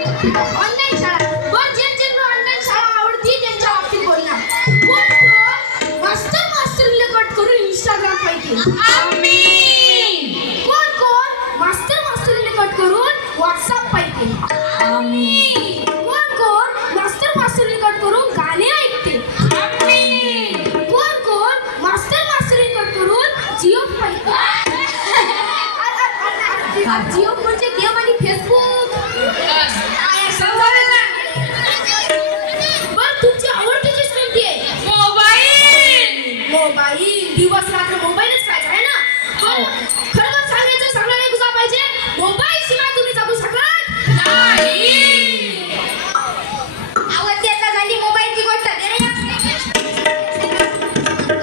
online शाळा बरं ज्यांना ऑनलाईन शाळा आवडती त्यांच्या बाबतीत बोलणार कोण मास्टर कट करून इंस्टाग्राम पाहिजे कोण मास्टर कट करून व्हॉट्सअप पाहिजे कोण मास्टर कट करून गाणे ऐकते कोण मास्टर कट करून जिओ पाहिजे जिओ म्हणजे गेम आणि फेसबुक मोबाईल दिवस रात्र मोबाईलच खायचा आहे ना खरं सांगायचं सगळं नाही घुसा पाहिजे मोबाईल शिवाय तुम्ही जगू शकत नाही आवडती आता झाली मोबाईलची गोष्ट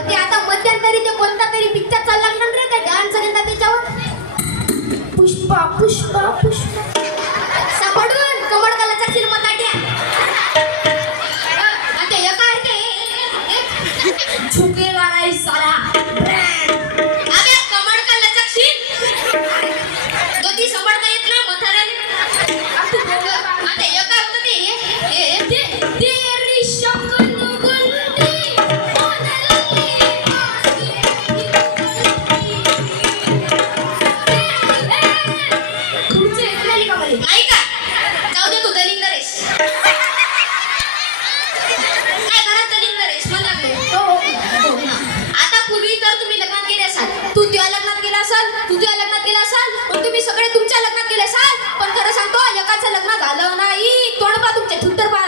ते आता मध्यंतरी ते कोणता तरी पिक्चर चालला म्हणून रे त्या डान्स करता त्याच्यावर पुष्पा पुष्पा पुष्पा सापडून कमळ कलाचा शिरमताट्या आता एका झुकेगा नाही साला अबे कमळ का लचकशील दोधी समजता येत ना म्हाताऱ्याने आता एका होतं ते तेरी शक्ल गुंडी तुमचे ऐकलेली का मला नाही का जाऊ दे तू दलिंदर आहेस काय घरात दलिंदर आहेस मला आता पूर्वी तर तुम्ही लग्नात गेले असाल तू तुझ्या लग्नात गेला असाल तू तुझ्या लग्नात गेला असाल पण तुम्ही सगळे तुमच्या लग्नात गेले असाल पण खरं सांगतो एकाचं लग्न झालं नाही तोंड पा तुमचे थुत्तर पा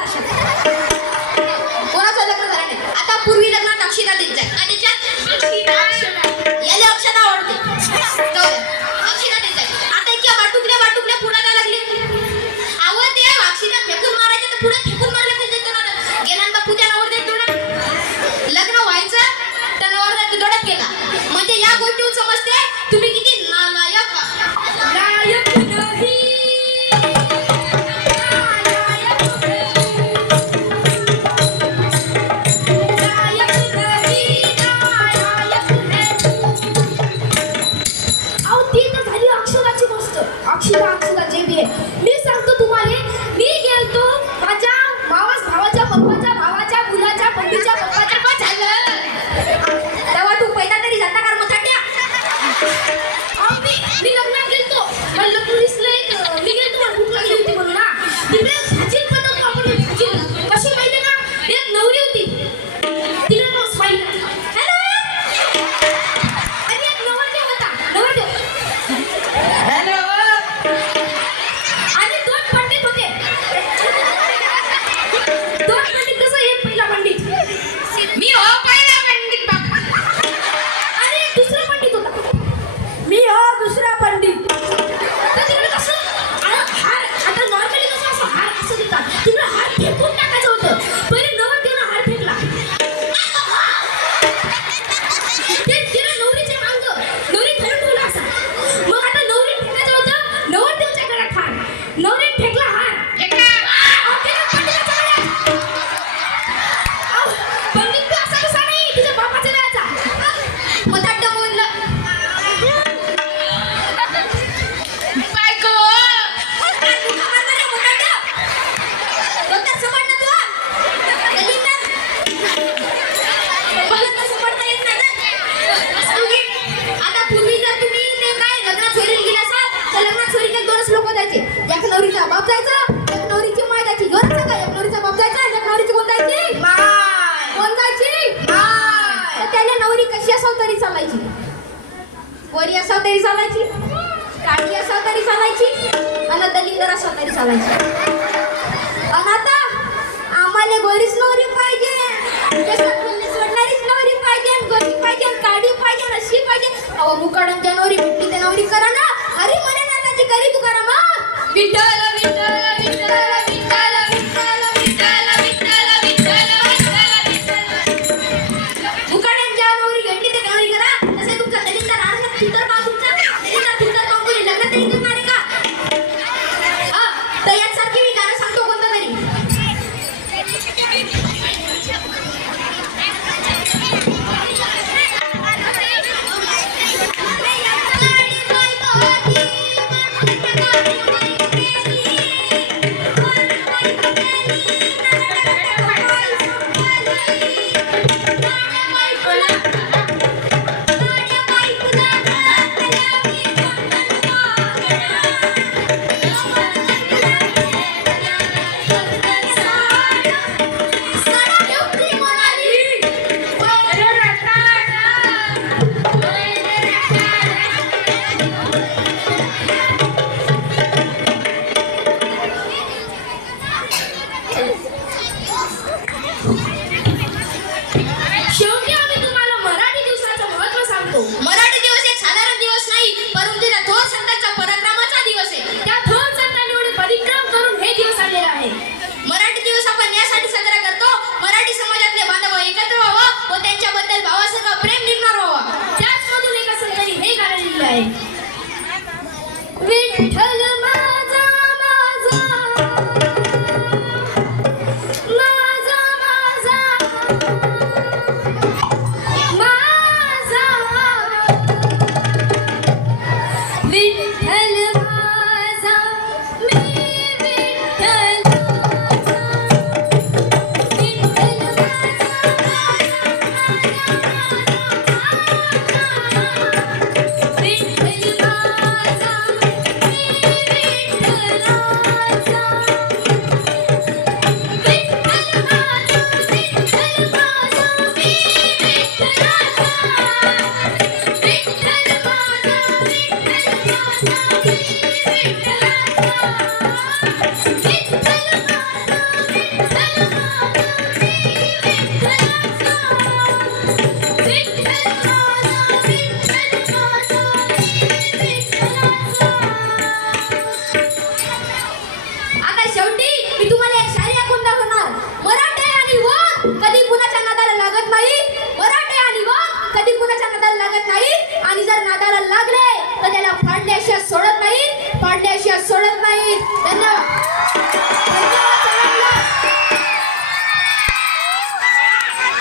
कोणाचं लग्न झालं नाही आता पूर्वी लग्नात अक्षिता देत जाय आणि याला अक्षता आवडते जाऊ दे अक्षिता देत जाय आता इतक्या वाटुकल्या पुढे लागले आवड ते अक्षिता फेकून मारायचं तर पुढे फेकून मारलं ते गेल्यानंतर पूजा नवर देत थोडं लग्न व्हायचं तर नवर दोडत गेला म्हणजे या गोष्टीवर समजते तुम्ही किती नालायक नायक नाही अक्षरा जे बी आहे मी सांगतो तुम्हाला मी गेलतो माझ्या भावाच्या पप्पाच्या भावाच्या मुलाच्या मम्मीच्या पप्पाच्या काय झालं तेव्हा तू पहिला तरी जाता कर मथाट्या मी लग्नात गेलतो मला पोलिसला एक मी गेलतो मला भूक लागली होती म्हणून ना तिकडे भाजी बनवतो आपण भाजी कशी माहिती ना एक नवरी होती तिला तो स्माईल हॅलो आणि एक नवरदेव होता नवरदेव हॅलो आणि दोन पंडित होते दोन पंडित कसं एक पहिला पंडित मी हो पहिला पंडित बाबा आणि दुसरा पंडित होता मी हो दुसरा पंडित तर तिकडे कसं हार आता नॉर्मली कसं असं हार असं देतात तिकडे हार फेकून टाकायचं होतं पहिले नवरदेवानं हार फेकला ते तिला नवरीच्या मांग नवरी धरून ठेवला असा मग आता नवरी फेकायचं होतं नवरदेवाच्या गळ्यात हार नवरीने फेकला हार पंडित बी असा कसा नाही तिच्या बापाच्या नावाचा मथाट्य बोललं बायको आता पूर्वी जर तुम्ही ते काय लग्नात चोरीला गेला असाल तर लग्नात चोरीला दोनच लोक जायचे एक नवरीचा बाप जायचा एक नवरीची माय जायची जोराचं काय एक नवरीचा बाप जायचा आणि एक नवरीची कोण जायची कोण जायची तर त्याला नवरी कशी असाव तरी चालायची वरी असाव तरी चालायची काळी असाव तरी चालायची आणि दलिंदर असाव तरी चालायची आणि आता आम्हाला गोरीच नवरी पाहिजे सोडणारीच नवरी पाहिजे गोरी पाहिजे काळी पाहिजे अशी पाहिजे अहो मुकाडांच्या नवरी भेटली तर नवरी करा ना हरी म्हणे ना त्याची करी तू करा मग विठ्ठल